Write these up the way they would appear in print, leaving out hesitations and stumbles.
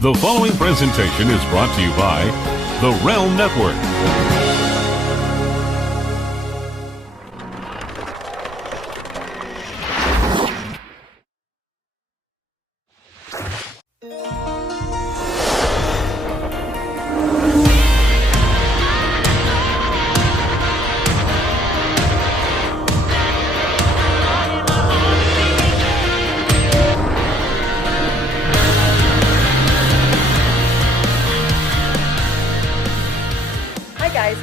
The following presentation is brought to you by the Realm Network.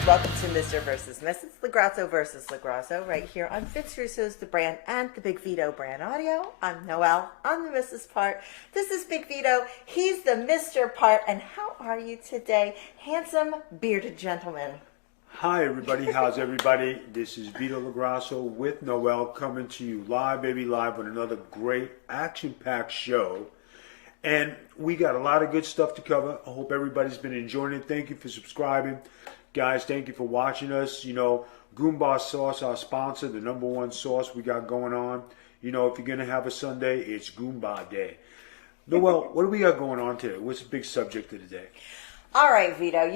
Welcome to Mr. vs. Mrs. Lagrasso vs. Lagrasso right here on Fitz Russo's The Brand and the Big Vito Brand audio. I'm Noel. I'm the Mrs. part. This is Big Vito. He's the Mr. part. And how are you today, handsome, bearded gentleman? Hi, everybody. How's everybody? This is Vito Lagrasso with Noel coming to you live, baby, live with another great action-packed show. And we got a lot of good stuff to cover. I hope everybody's been enjoying it. Thank you for subscribing. Guys, thank you for watching us. You know, Goomba Sauce, our sponsor, the number one sauce we got going on. You know, if you're going to have a Sunday, it's Goomba Day. Noel, what do we got going on today? What's the big subject of the day? All right, Vito,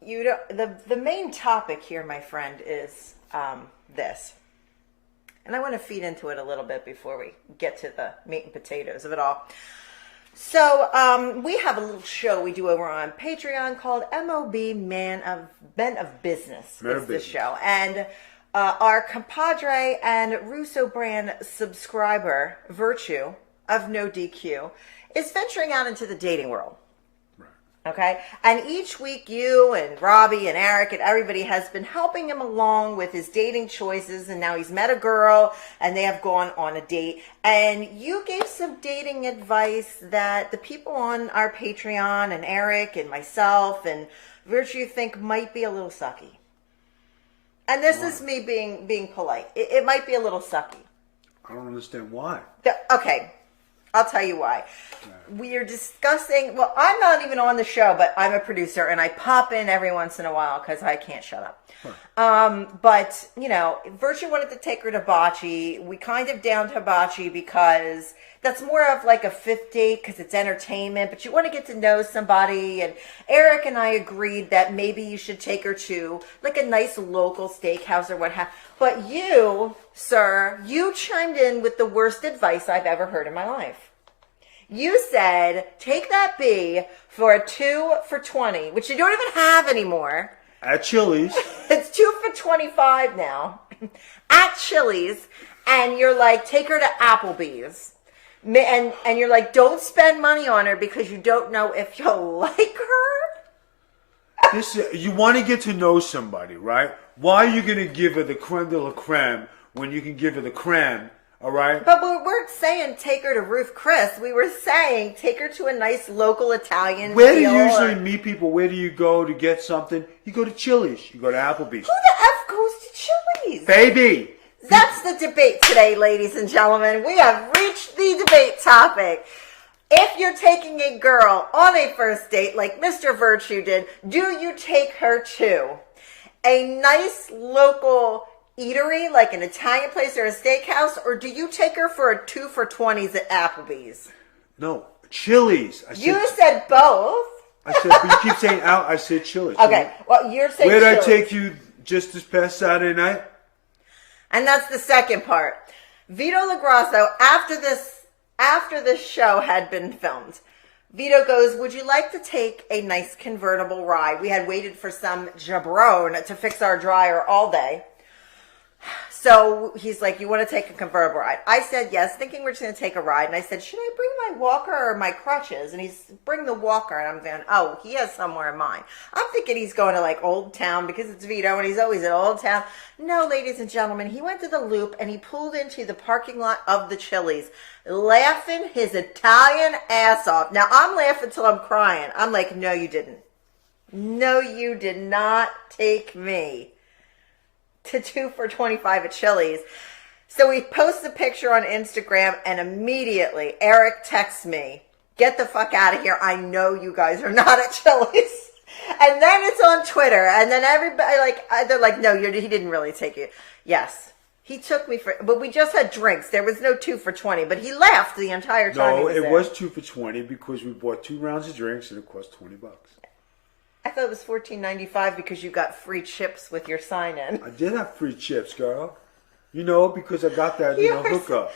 the main topic here, my friend, is this. And I want to feed into it a little bit before we get to the meat and potatoes of it all. So we have a little show we do over on Patreon called MOB, Men of Business. Is the show. And our compadre and Russo brand subscriber, Virtue of No DQ, is venturing out into the dating world. Okay, and each week you and Robbie and Eric and everybody has been helping him along with his dating choices, and now he's met a girl and they have gone on a date, and you gave some dating advice that the people on our Patreon and Eric and myself and Virtue think might be a little sucky. And this is me being polite. It might be a little sucky. I don't understand why. Okay, I'll tell you why. We are discussing, well, I'm not even on the show, but I'm a producer and I pop in every once in a while because I can't shut up. Huh. But, you know, Virtue wanted to take her to bocce. We kind of down to bocce because that's more of like a fifth date because it's entertainment, but you want to get to know somebody. And Eric and I agreed that maybe you should take her to like a nice local steakhouse or what have you. But you, sir, you chimed in with the worst advice I've ever heard in my life. You said, take that B for a 2 for $20, which you don't even have anymore. At Chili's. It's 2 for $25 now. At Chili's. And you're like, take her to Applebee's. And you're like, don't spend money on her because you don't know if you'll like her. You want to get to know somebody, right? Why are you going to give her the creme de la creme when you can give her the creme? All right. But we weren't saying take her to Ruth Chris. We were saying take her to a nice local Italian. Where do you usually meet people? Where do you go to get something? You go to Chili's. You go to Applebee's. Who the F goes to Chili's? Baby. That's the debate today, ladies and gentlemen. We have reached the debate topic. If you're taking a girl on a first date like Mr. Virtue did, do you take her to a nice local eatery, like an Italian place or a steakhouse, or do you take her for a 2 for $20s at Applebee's? No, Chili's. You said both. I said, but you keep saying out. I said Chili's. Okay, well, you're saying Where did Chili's. I take you just this past Saturday night? And that's the second part. Vito Lagrasso, after this show had been filmed, Vito goes, would you like to take a nice convertible ride? We had waited for some jabron to fix our dryer all day. So he's like, you want to take a convertible ride? I said yes, thinking we're just going to take a ride. And I said, should I bring my walker or my crutches? And he's, bring the walker. And I'm going, oh, he has somewhere in mind. I'm thinking he's going to like Old Town because it's Vito and he's always at Old Town. No, ladies and gentlemen, he went to the Loop and he pulled into the parking lot of the Chili's, laughing his Italian ass off. Now, I'm laughing till I'm crying. I'm like, no, you didn't. No, you did not take me to 2 for $25 at Chili's. So we post the picture on Instagram and immediately Eric texts me, get the fuck out of here. I know you guys are not at Chili's. And then it's on Twitter and then everybody they're like, no, he didn't really take you. Yes. He took me but we just had drinks. There was no 2 for $20, but he laughed the entire time. No, he it there. was 2 for $20 because we bought 2 rounds of drinks and it cost $20. I thought it was $14.95 because you got free chips with your sign in. I did have free chips, girl. You know, because I got that, hookup.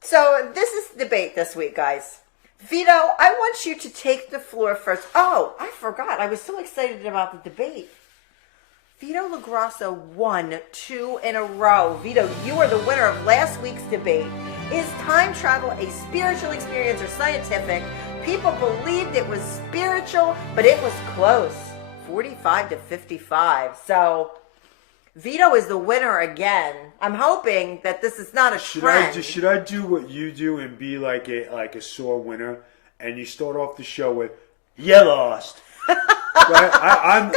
So this is the debate this week, guys. Vito, I want you to take the floor first. Oh, I forgot. I was so excited about the debate. Vito LaGrasso won 2 in a row. Vito, you are the winner of last week's debate. Is time travel a spiritual experience or scientific? People believed it was spiritual, but it was close. 45 to 55. So Vito is the winner again. I'm hoping that this is not a trend. Should I do what you do and be like a sore winner, and you start off the show with "You lost"? Right? I'm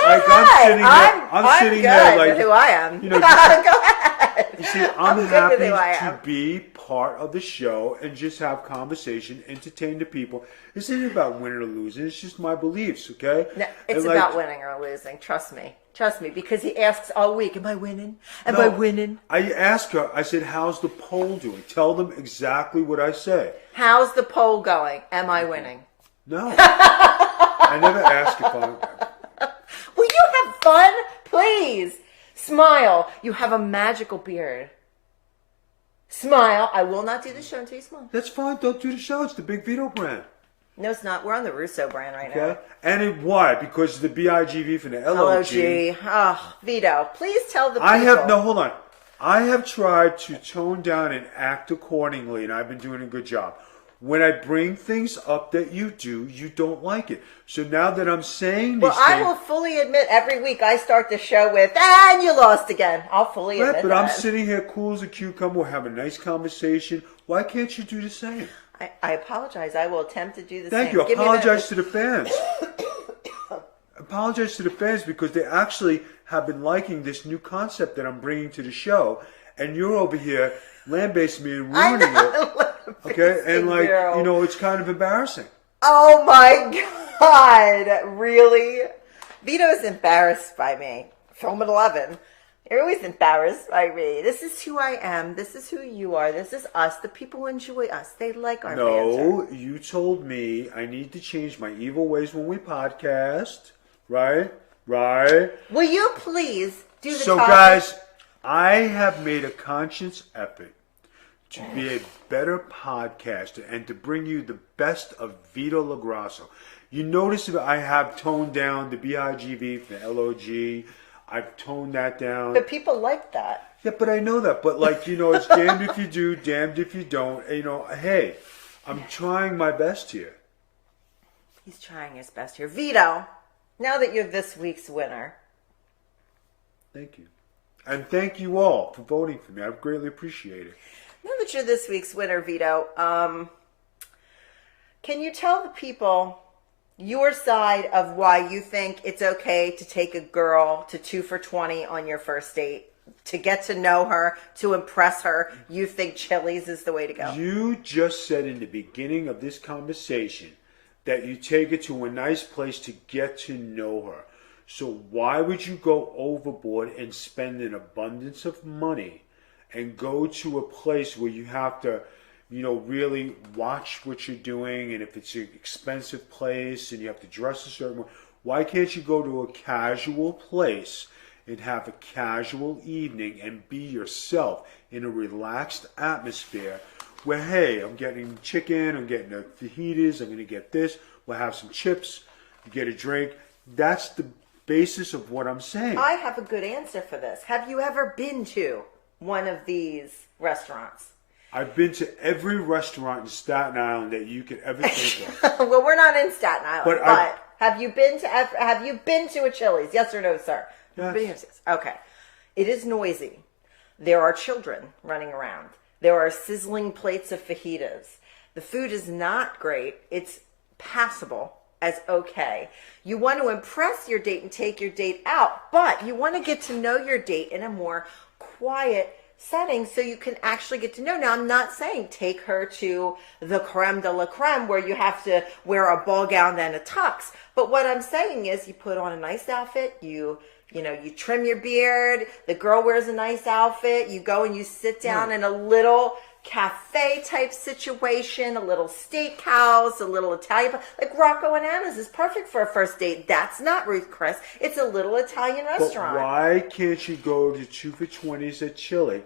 sitting there like who I am. You know, Go ahead. You see, I'm happy to be part of the show and just have conversation, entertain the people. This isn't about winning or losing. It's just my beliefs, okay? No, it's about winning or losing. Trust me, because he asks all week, "Am I winning? Am I winning?" I asked her. I said, "How's the poll doing?" Tell them exactly what I say. How's the poll going? Am I winning? No, I never ask if I'm. Will you have fun, please? Smile. You have a magical beard. Smile. I will not do the show until you smile. That's fine. Don't do the show. It's the Big Vito Brand. No, it's not. We're on the Russo brand right now. Okay. And why? Because the BIGV from the LOG. Oh, Vito, please tell the people. Hold on. I have tried to tone down and act accordingly, and I've been doing a good job. When I bring things up that you do, you don't like it. So now that I'm saying these things... I will fully admit every week I start the show with, and you lost again. I'll fully admit but that. I'm sitting here cool as a cucumber. We're having a nice conversation. Why can't you do the same? I apologize. I will attempt to do the same. Thank you. Apologize to the fans. Apologize to the fans because they actually have been liking this new concept that I'm bringing to the show. And you're over here lambasting me and ruining it. Okay? And it's kind of embarrassing. Oh my God. Really? Vito's embarrassed by me. Film at 11. You're always embarrassed by me. This is who I am. This is who you are. This is us. The people enjoy us. They like our banter. No, you told me I need to change my evil ways when we podcast. Right? Will you please do the So, topic? guys, I have made a conscious effort to be a better podcaster and to bring you the best of Vito LaGrasso. You notice that I have toned down the BIGV from the LOG. I've toned that down. But people like that. Yeah, but I know that. But it's damned if you do, damned if you don't. Hey, I'm trying my best here. He's trying his best here. Vito, now that you're this week's winner. Thank you. And thank you all for voting for me. I greatly appreciate it. Now that you're this week's winner, Vito, can you tell the people your side of why you think it's okay to take a girl to 2 for $20 on your first date? To get to know her, to impress her, you think Chili's is the way to go? You just said in the beginning of this conversation that you take her to a nice place to get to know her. So why would you go overboard and spend an abundance of money and go to a place where you have to, really watch what you're doing, and if it's an expensive place and you have to dress a certain way, why can't you go to a casual place and have a casual evening and be yourself in a relaxed atmosphere where, hey, I'm getting chicken, I'm getting the fajitas, I'm going to get this, we'll have some chips, you get a drink. That's the basis of what I'm saying. I have a good answer for this. Have you ever been to one of these restaurants? I've been to every restaurant in Staten Island that you could ever think of. Well, we're not in Staten Island, but have you been to a Chili's? Yes or no, sir? Yes. Okay. It is noisy. There are children running around. There are sizzling plates of fajitas. The food is not great. It's passable as okay. You want to impress your date and take your date out, but you want to get to know your date in a more quiet, setting so you can actually get to know. Now, I'm not saying take her to the creme de la creme where you have to wear a ball gown and a tux. But what I'm saying is you put on a nice outfit, you trim your beard, the girl wears a nice outfit, you go and you sit down in a little cafe type situation, a little steakhouse, a little Italian, like Rocco and Anna's is perfect for a first date. That's not Ruth Chris. It's a little Italian restaurant. But why can't you go to 2 for $20s at Chili?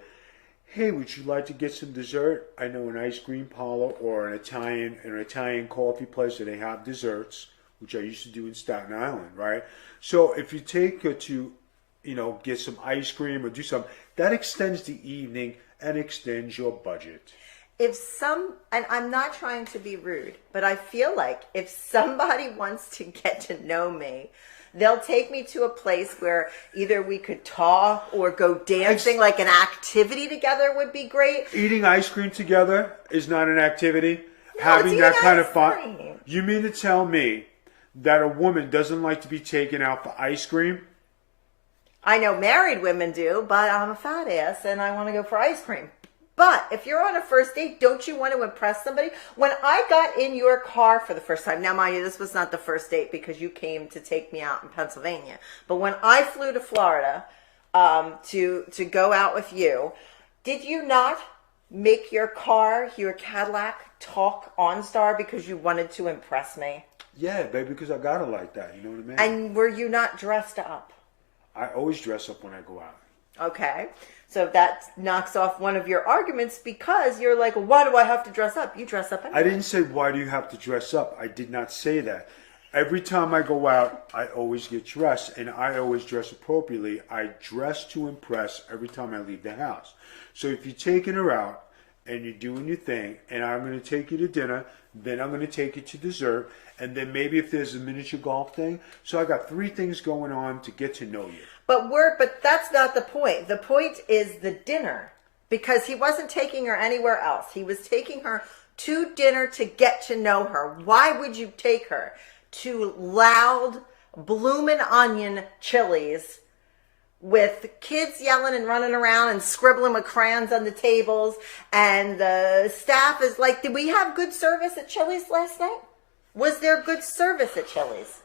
Hey, would you like to get some dessert? I know an ice cream parlor or an Italian coffee place where they have desserts, which I used to do in Staten Island, right? So if you take her to, get some ice cream or do something, that extends the evening and extends your budget. And I'm not trying to be rude, but I feel like if somebody wants to get to know me, they'll take me to a place where either we could talk or go dancing, like an activity together would be great. Eating ice cream together is not an activity. No, Having that kind of fun. cream. You mean to tell me that a woman doesn't like to be taken out for ice cream? I know married women do, but I'm a fat ass and I want to go for ice cream. But if you're on a first date, don't you want to impress somebody? When I got in your car for the first time, now mind you, this was not the first date because you came to take me out in Pennsylvania. But when I flew to Florida to go out with you, did you not make your car, your Cadillac, talk OnStar because you wanted to impress me? Yeah, baby, because I got her like that. You know what I mean? And were you not dressed up? I always dress up when I go out. Okay. So that knocks off one of your arguments because you're like, well, why do I have to dress up? You dress up anyway. I didn't say, why do you have to dress up? I did not say that. Every time I go out, I always get dressed, and I always dress appropriately. I dress to impress every time I leave the house. So if you're taking her out and you're doing your thing, and I'm going to take you to dinner, then I'm going to take you to dessert, and then maybe if there's a miniature golf thing. So I got 3 things going on to get to know you. But that's not the point. The point is the dinner, because he wasn't taking her anywhere else. He was taking her to dinner to get to know her. Why would you take her to loud bloomin' onion Chili's with kids yelling and running around and scribbling with crayons on the tables, and the staff is like, did we have good service at Chili's last night? Was there good service at Chili's?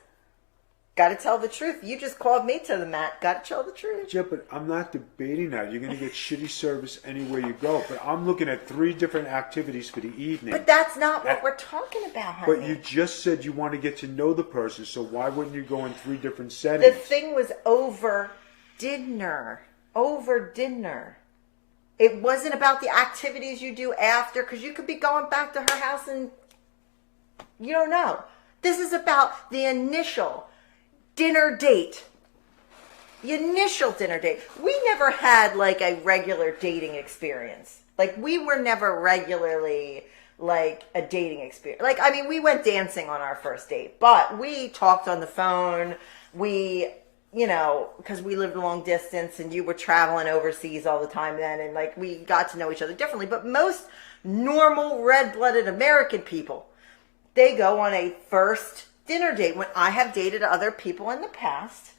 Got to tell the truth. You just called me to the mat. Got to tell the truth. Yeah, but I'm not debating that. You're going to get shitty service anywhere you go. But I'm looking at 3 different activities for the evening. But that's not what we're talking about, honey. But you just said you want to get to know the person, so why wouldn't you go in 3 different settings? The thing was over dinner. Over dinner. It wasn't about the activities you do after, because you could be going back to her house and you don't know. This is about the initial dinner date. The initial dinner date. We never had like a regular dating experience. Like we were never regularly like a dating experience. Like, I mean, we went dancing on our first date, but we talked on the phone. We, because we lived long distance and you were traveling overseas all the time then. And like, we got to know each other differently. But most normal red-blooded American people, they go on a first dinner date. When I have dated other people in the past,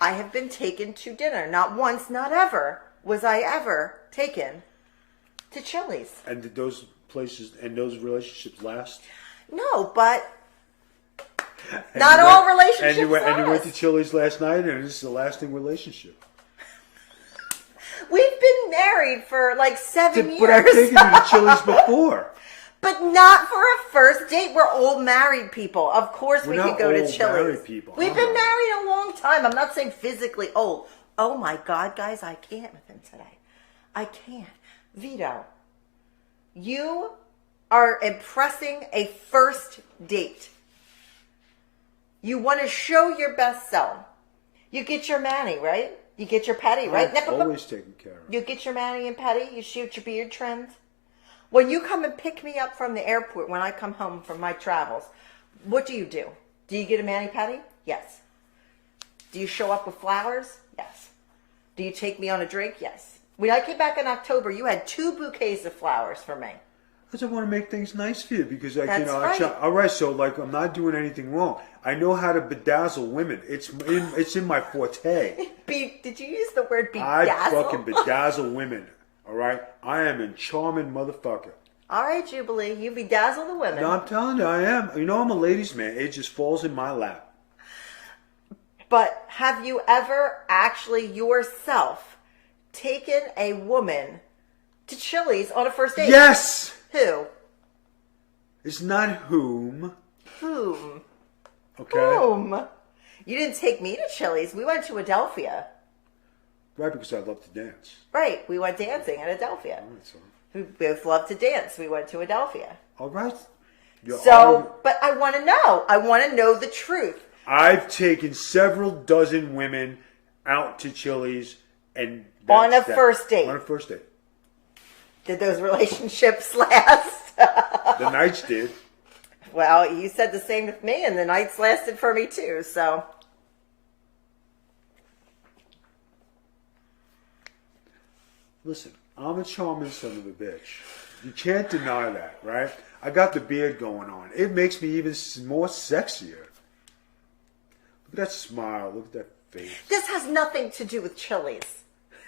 I have been taken to dinner. Not once, not ever was I ever taken to Chili's. And did those places and those relationships last? No, but not all relationships and last. you went to Chili's last night, and this is a lasting relationship. We've been married for like 7 years. But I've taken you to Chili's before. But not for a first date. We're old married people. Of course we could go to Chili's. Married people. We've been married a long time. I'm not saying physically old. Oh my God, guys, I can't with him today. I can't. Vito, you are impressing a first date. You want to show your best self. You get your mani, right? You get your pedi, right? Always taken care of. You get your mani and pedi. You shoot your beard trimmed. When you come and pick me up from the airport, when I come home from my travels, what do? Do you get a mani-pedi? Yes. Do you show up with flowers? Yes. Do you take me on a drink? Yes. When I came back in October, you had 2 bouquets of flowers for me. Because I want to make things nice for you. Because That's right. all right. So like, I'm not doing anything wrong. I know how to bedazzle women. It's in my forte. Did you use the word bedazzle? I fucking bedazzle women. All right? I am a charming motherfucker. All right, Jubilee, you bedazzle the women. No, I'm telling you, I am. You know, I'm a ladies' man. It just falls in my lap. But have you ever actually yourself taken a woman to Chili's on a first date? Yes! Who? It's not whom. Whom? Okay? Whom? You didn't take me to Chili's. We went to Adelphia. Right, because I love to dance. Right. We went dancing at Adelphia. All right, so. We both love to dance. We went to Adelphia. All right. But I want to know. I want to know the truth. I've taken several dozen women out to Chili's and on a first date. On a first date. Did those relationships last? The nights did. Well, you said the same with me, and the nights lasted for me too, so. Listen, I'm a charming son of a bitch. You can't deny that, right? I got the beard going on. It makes me even more sexier. Look at that smile. Look at that face. This has nothing to do with Chili's.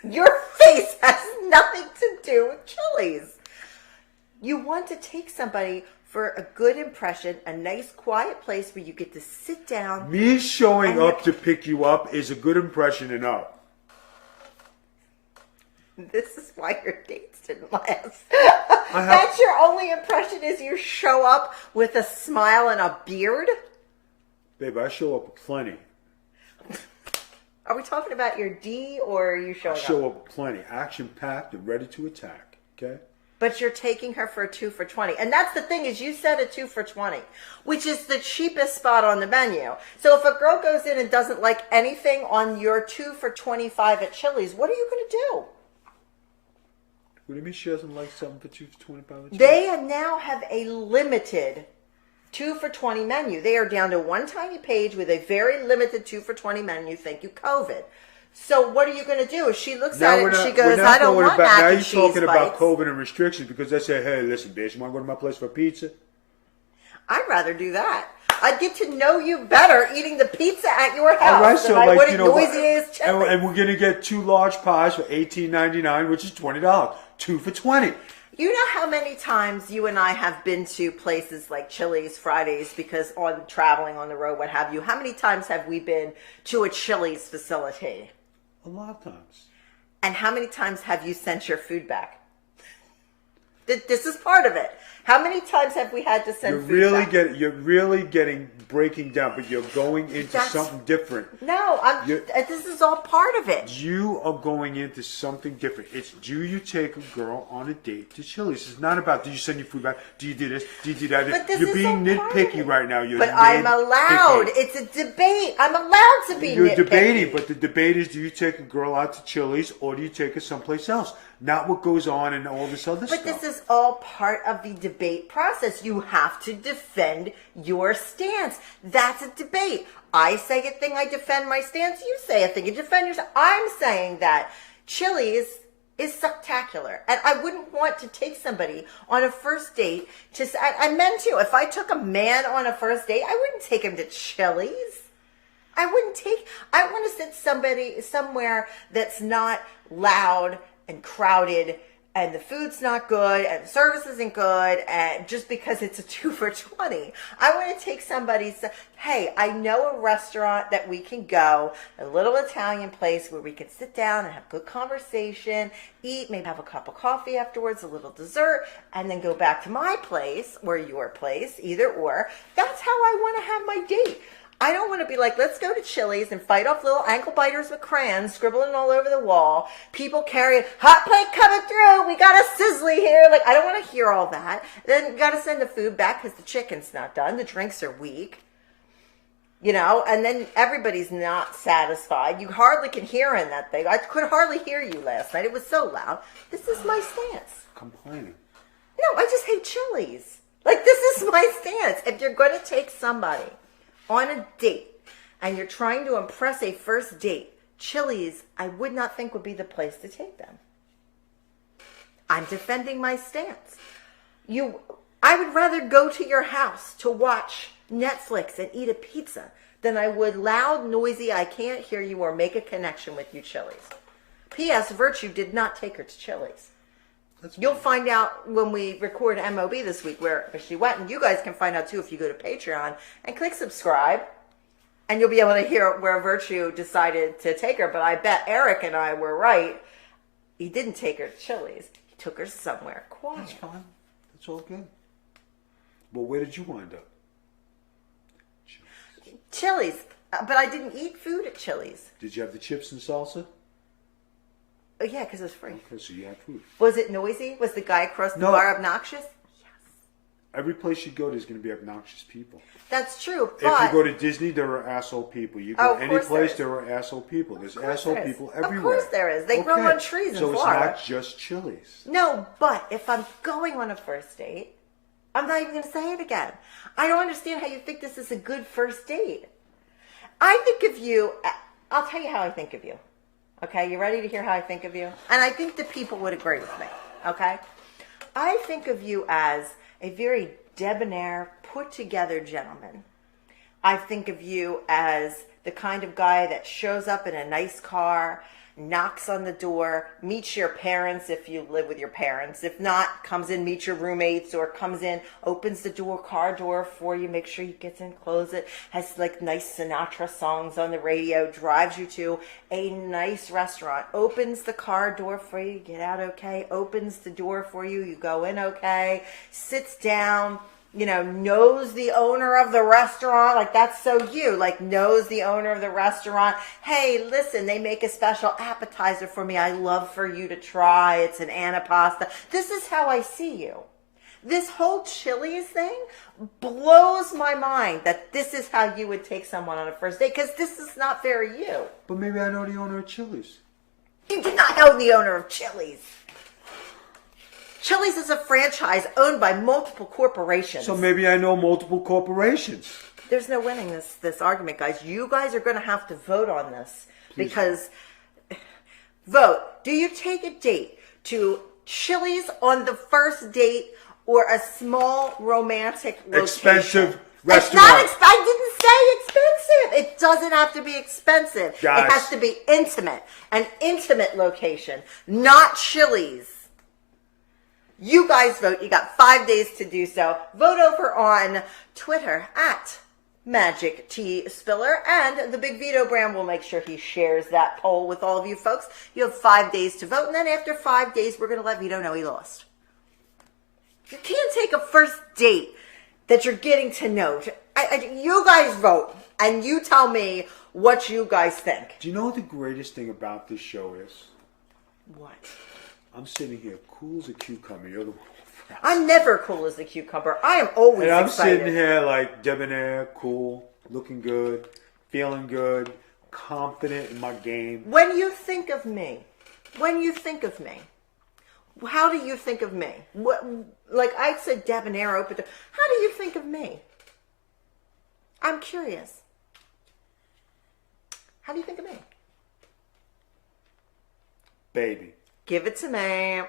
Your face has nothing to do with Chili's. You want to take somebody for a good impression, a nice quiet place where you get to sit down. Me showing up to pick you up is a good impression enough. This is why your dates didn't last. That's your only impression, is you show up with a smile and a beard? Babe, I show up plenty. Are we talking about your D, or are you showing up? I show up plenty. Action-packed and ready to attack. Okay? But you're taking her for a 2 for $20. And that's the thing, is you said a 2 for $20, which is the cheapest spot on the menu. So if a girl goes in and doesn't like anything on your 2 for $25 at Chili's, what are you going to do? What do you mean she doesn't like something for 2 for 25? They now have a limited 2 for $20 menu. They are down to one tiny page with a very limited 2 for $20 menu. Thank you, COVID. So what are you going to do? If she looks at it and she goes, I don't want mac and cheese bites. Now you're talking about COVID and restrictions, because they say, hey, listen, bitch, you want to go to my place for pizza? I'd rather do that. I'd get to know you better eating the pizza at your house all right, so than I would at Noisy-ass Chili's. And we're going to get 2 large pies for $18.99, which is $20. 2 for $20. You know how many times you and I have been to places like Chili's, Fridays, because on traveling on the road, what have you, how many times have we been to a Chili's facility? A lot of times. And how many times have you sent your food back? This is part of it. How many times have we had to send food back? You're really getting breaking down, but you're going into something different. No, this is all part of it. You are going into something different. It's, do you take a girl on a date to Chili's? It's not about, do you send your food back? Do you do this? Do you do that? But you're being nitpicky right now. But I'm allowed. It's a debate. I'm allowed to be nitpicky. You're debating, but the debate is, do you take a girl out to Chili's or do you take her someplace else? Not what goes on and all this other stuff. But this is all part of the debate process. You have to defend your stance. That's a debate. I say a thing, I defend my stance. You say a thing, you defend yourself. I'm saying that Chili's is spectacular. And I wouldn't want to take somebody on a first date and men too. If I took a man on a first date, I wouldn't take him to Chili's. I want to sit somebody somewhere that's not loud and crowded, and the food's not good, and the service isn't good, and just because it's a 2 for $20. I want to take somebody, hey, I know a restaurant that we can go, a little Italian place where we can sit down and have good conversation, eat, maybe have a cup of coffee afterwards, a little dessert, and then go back to my place or your place, either or. That's how I want to have my date. I don't want to be like, let's go to Chili's and fight off little ankle biters with crayons scribbling all over the wall. People carrying, hot plate coming through. We got a sizzly here. Like, I don't want to hear all that. Then you got to send the food back because the chicken's not done. The drinks are weak. You know, and then everybody's not satisfied. You hardly can hear in that thing. I could hardly hear you last night. It was so loud. This is my stance. Complaining. No, I just hate Chili's. Like, this is my stance. If you're going to take somebody on a date and you're trying to impress a first date, Chili's, I would not think would be the place to take them. I'm defending my stance. I would rather go to your house to watch Netflix and eat a pizza than I would loud, noisy, I can't hear you or make a connection with you Chili's. P.S. Virtue did not take her to Chili's. You'll find out when we record MOB this week where she went, and you guys can find out too if you go to Patreon and click subscribe, and you'll be able to hear where Virtue decided to take her. But I bet Eric and I were right. He didn't take her to Chili's. He took her somewhere quiet. That's fine. That's all good. Well, where did you wind up? Chili's. But I didn't eat food at Chili's. Did you have the chips and salsa? Oh, yeah, because it was free. Okay, so you had food. Was it noisy? Was the guy across the bar obnoxious? Every place you go, there's going to be obnoxious people. That's true, but... If you go to Disney, there are asshole people. You go any place, there are asshole people. There's asshole people everywhere. Of course there is. They grow on trees in Florida. So it's not just Chili's. No, but if I'm going on a first date, I'm not even going to say it again. I don't understand how you think this is a good first date. I think of you... I'll tell you how I think of you. Okay, you ready to hear how I think of you? And I think the people would agree with me. Okay? I think of you as a very debonair, put-together gentleman. I think of you as the kind of guy that shows up in a nice car, knocks on the door, meets your parents if you live with your parents. If not, comes in, meets your roommates, or comes in, opens the car door for you, make sure he gets in, close it, has like nice Sinatra songs on the radio, drives you to a nice restaurant, opens the car door for you, get out okay, opens the door for you, you go in okay, sits down, knows the owner of the restaurant, like that's so you, like knows the owner of the restaurant. Hey, listen, they make a special appetizer for me. I love for you to try. It's an antipasta. This is how I see you. This whole Chili's thing blows my mind that this is how you would take someone on a first date, because this is not very you. But maybe I know the owner of Chili's. You do not know the owner of Chili's. Chili's is a franchise owned by multiple corporations. So maybe I know multiple corporations. There's no winning this argument, guys. You guys are going to have to vote on this. Please because, vote. Do you take a date to Chili's on the first date or a small romantic location? Expensive restaurant. I didn't say expensive. It doesn't have to be expensive. Guys. It has to be intimate. An intimate location, not Chili's. You guys vote. You got 5 days to do so. Vote over on Twitter at Magic Tea Spiller, and the Big Vito Brand will make sure he shares that poll with all of you folks. You have 5 days to vote, and then after 5 days, we're going to let Vito know he lost. You can't take a first date that you're getting to know. You guys vote, and you tell me what you guys think. Do you know what the greatest thing about this show is? What? I'm sitting here cool as a cucumber. You're the one who frowns. I'm never cool as a cucumber. I am always and I'm excited. sitting here like debonair, cool, looking good, feeling good, confident in my game. When you think of me, how do you think of me? What, like I said, debonair, open. How do you think of me? I'm curious. How do you think of me? Baby. Give it to me.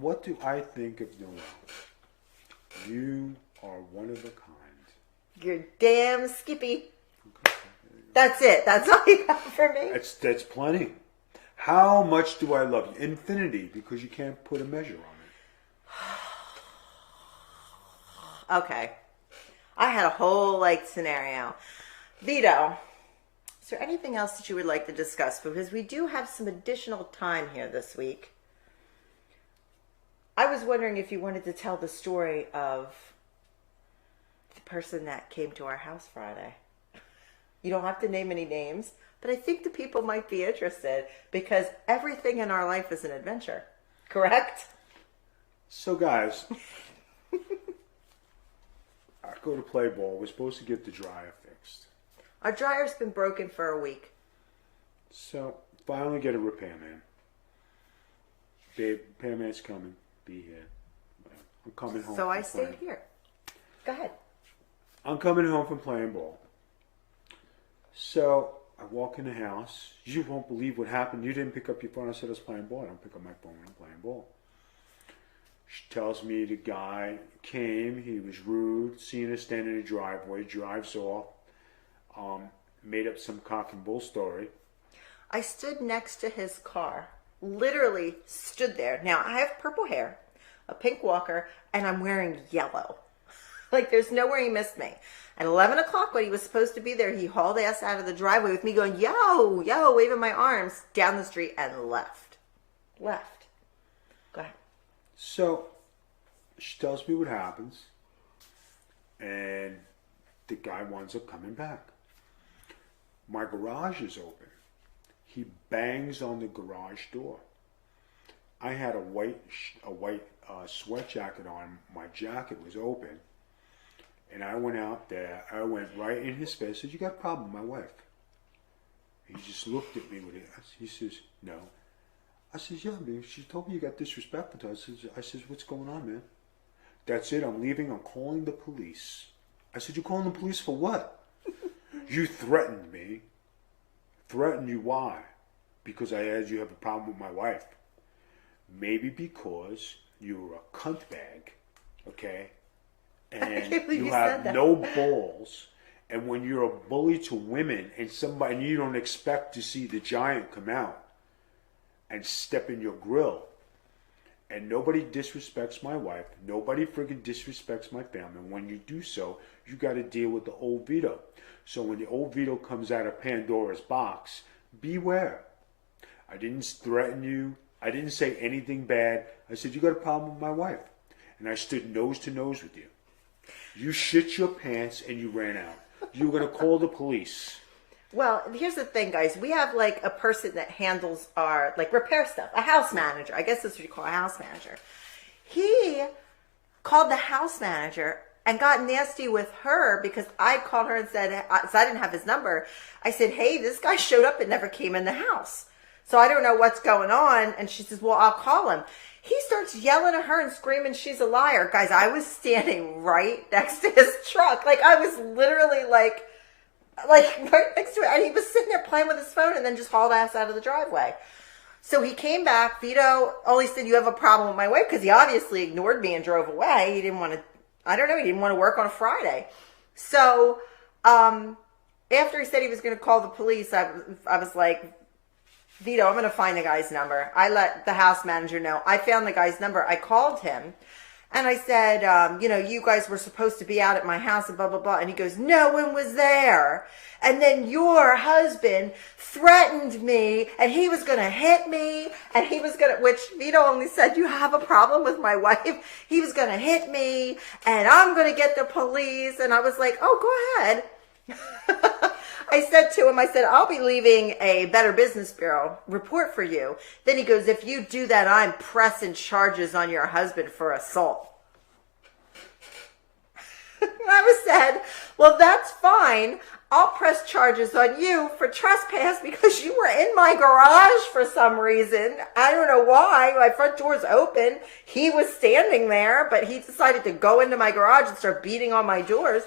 What do I think of Noel? You are one of a kind. You're damn skippy. Okay, that's it. That's all you got for me. That's plenty. How much do I love you? Infinity, because you can't put a measure on it. Okay. I had a whole scenario. Vito, is there anything else that you would like to discuss? Because we do have some additional time here this week. I was wondering if you wanted to tell the story of the person that came to our house Friday. You don't have to name any names, but I think the people might be interested because everything in our life is an adventure. Correct? So guys, I go to play ball. We're supposed to get the dryer fixed. Our dryer's been broken for a week. So finally get a repairman. Babe, repairman's coming. Be here. I'm coming home. So I stayed here. Go ahead. I'm coming home from playing ball. So I walk in the house. You won't believe what happened. You didn't pick up your phone. I said I was playing ball. I don't pick up my phone when I'm playing ball. She tells me the guy came. He was rude. Seen us standing in the driveway. Drives off. Made up some cock and bull story. I stood next to his car, literally stood there. Now, I have purple hair, a pink walker, and I'm wearing yellow. Like, there's nowhere he missed me. At 11 o'clock, when he was supposed to be there, he hauled ass out of the driveway with me going, yo, yo, waving my arms down the street and left. Left. Go ahead. So, she tells me what happens, and the guy winds up coming back. My garage is open. He bangs on the garage door. I had a white sweat jacket on. My jacket was open. And I went out there. I went right in his face. I said, you got a problem with my wife? He just looked at me with it. He says, no. I says, yeah, man. She told me you got disrespectful to her. I says, what's going on, man? That's it. I'm leaving. I'm calling the police. I said, you're calling the police for what? You threatened me. Threatened you, why? Because I had you have a problem with my wife. Maybe because you were a cunt bag, okay? And you have no balls. And when you're a bully to women and you don't expect to see the giant come out and step in your grill, and nobody disrespects my wife, nobody friggin' disrespects my family. When you do so, you got to deal with the old Vito. So when the old Vito comes out of Pandora's box, beware. I didn't threaten you. I didn't say anything bad. I said, you got a problem with my wife. And I stood nose to nose with you. You shit your pants and you ran out. You were going to call the police. Well, here's the thing, guys. We have like a person that handles our like repair stuff, a house manager. I guess that's what you call a house manager. He called the house manager and got nasty with her because I called her and said, so I didn't have his number. I said, hey, this guy showed up and never came in the house. So I don't know what's going on. And she says, well, I'll call him. He starts yelling at her and screaming she's a liar. Guys, I was standing right next to his truck. Like, I was literally like right next to it. And he was sitting there playing with his phone and then just hauled ass out of the driveway. So he came back. Vito only said, you have a problem with my wife, because he obviously ignored me and drove away. He didn't want to, I don't know, he didn't want to work on a Friday. So after he said he was going to call the police, I was like, Vito, I'm going to find the guy's number. I let the house manager know. I found the guy's number. I called him and I said, you guys were supposed to be out at my house and blah, blah, blah. And he goes, no one was there. And then your husband threatened me and he was going to hit me and he was going to, which Vito only said, you have a problem with my wife. He was going to hit me and I'm going to get the police. And I was like, oh, go ahead. I said to him, I'll be leaving a Better Business Bureau report for you. Then he goes, if you do that, I'm pressing charges on your husband for assault. I said, well, that's fine. I'll press charges on you for trespass because you were in my garage for some reason. I don't know why. My front door's open. He was standing there, but he decided to go into my garage and start beating on my doors.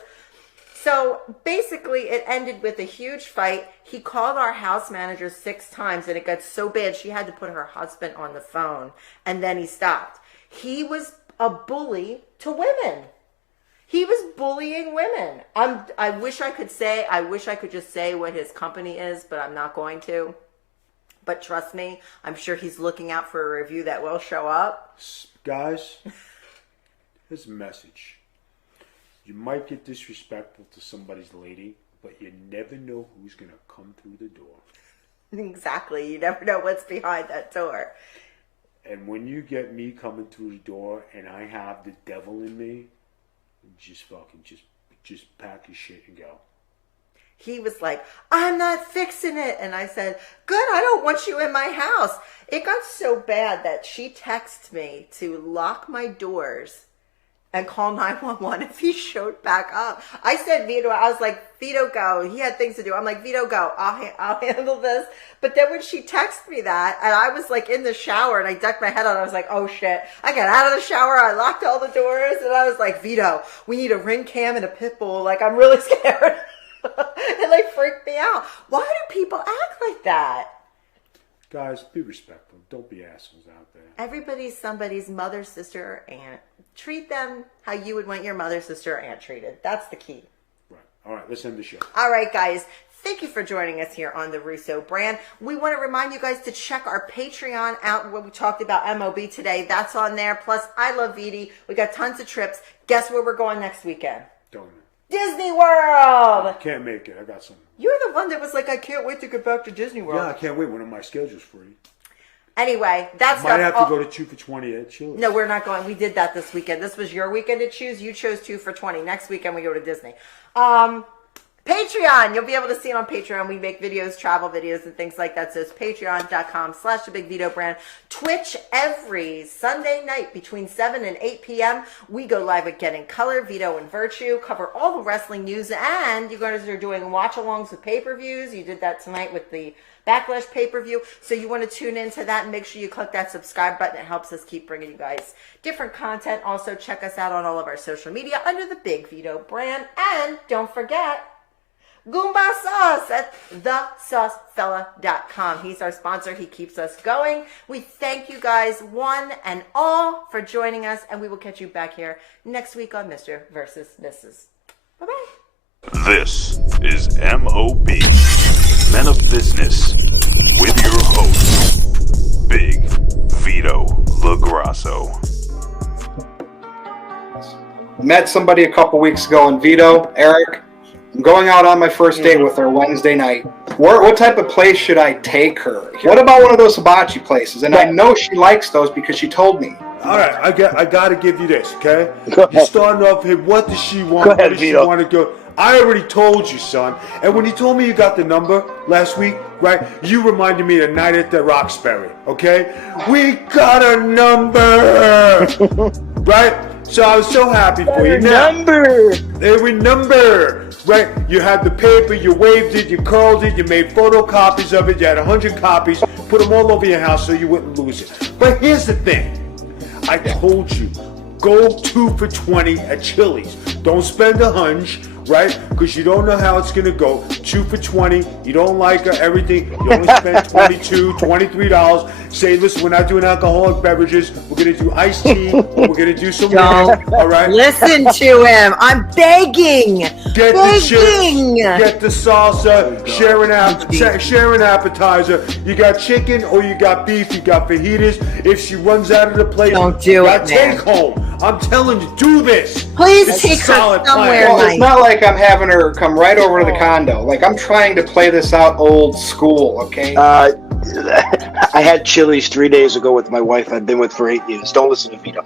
So basically it ended with a huge fight. He called our house manager 6 times and it got so bad she had to put her husband on the phone, and then he stopped. He was a bully to women. He was bullying women. I wish I could just say what his company is, but I'm not going to. But trust me, I'm sure he's looking out for a review that will show up. Guys, here's a message. You might get disrespectful to somebody's lady, but you never know who's going to come through the door. Exactly. You never know what's behind that door. And when you get me coming through the door and I have the devil in me, just fucking just pack your shit and go. He was like, I'm not fixing it. And I said, good, I don't want you in my house. It got so bad that she texted me to lock my doors and call 911 if he showed back up. I said, Vito, I was like, Vito, go. He had things to do. I'm like, Vito, go. I'll handle this. But then when she texted me that, and I was like in the shower, and I ducked my head out, I was like, oh shit. I got out of the shower, I locked all the doors, and I was like, Vito, we need a ring cam and a pit bull. Like, I'm really scared. It like freaked me out. Why do people act like that? Guys, be respectful. Don't be assholes out there. Everybody's somebody's mother, sister, or aunt. Treat them how you would want your mother, sister, or aunt treated. That's the key. Right. All right, let's end the show. All right, guys. Thank you for joining us here on the Russo brand. We want to remind you guys to check our Patreon out where we talked about MOB today. That's on there. Plus, I Love Viti. We got tons of trips. Guess where we're going next weekend? Don't know. Disney World! I can't make it. I got some. You're the one that was like, I can't wait to get back to Disney World. Yeah, I can't wait. One of my schedule's free. Anyway, that's Might have to go to 2 for 20 at Chili's. No, we're not going. We did that this weekend. This was your weekend to choose. You chose 2 for 20. Next weekend we go to Disney. Patreon. You'll be able to see it on Patreon. We make videos, travel videos, and things like that. So it's patreon.com/the Big Vito Brand. Twitch every Sunday night between 7 and 8 p.m. We go live with Getting Color, Vito and Virtue, cover all the wrestling news, and you guys are doing watch-alongs with pay-per-views. You did that tonight with the Backlash pay-per-view. So you want to tune into that and make sure you click that subscribe button. It helps us keep bringing you guys different content. Also, check us out on all of our social media under the Big Vito Brand. And don't forget, Goomba Sauce at thesaucefella.com. He's our sponsor. He keeps us going. We thank you guys one and all for joining us, and we will catch you back here next week on Mr. versus Mrs. Bye-bye. This is MOB, Men of Business, with your host, Big Vito LaGrasso. Met somebody a couple weeks ago, and Vito, Eric, I'm going out on my first date with her Wednesday night. What type of place should I take her? What about one of those hibachi places? And I know she likes those because she told me. All right, I got to give you this, okay? Go ahead. You're starting off here. What does she want? Go ahead, Where does she Vito. want to go? I already told you, son. And when you told me you got the number last week, right, you reminded me of the night at the Roxbury, okay? We got a number, right? So I was so happy for you. Now, every number, right? You had the paper, you waved it, you curled it, you made photocopies of it, you had 100 copies, put them all over your house so you wouldn't lose it. But here's the thing. I told you, go 2 for 20 at Chili's. Don't spend a hunch, right? Because you don't know how it's going to go. 2 for 20. You don't like everything. You only spend $22, $23. Say, listen, we're not doing alcoholic beverages. We're going to do iced tea. We're going to do some Don't all right? listen to him. I'm begging. Get the chips, get the salsa, share an appetizer. You got chicken or you got beef, you got fajitas. If she runs out of the plate, Don't do you it, got take home. I'm telling you, do this. Please That's take a her solid somewhere plan. Well, nice. it's not like I'm having her come right over to the condo. Like, I'm trying to play this out old school, okay? I had Chili's 3 days ago with my wife I've been with for 8 years. Don't listen to Vito.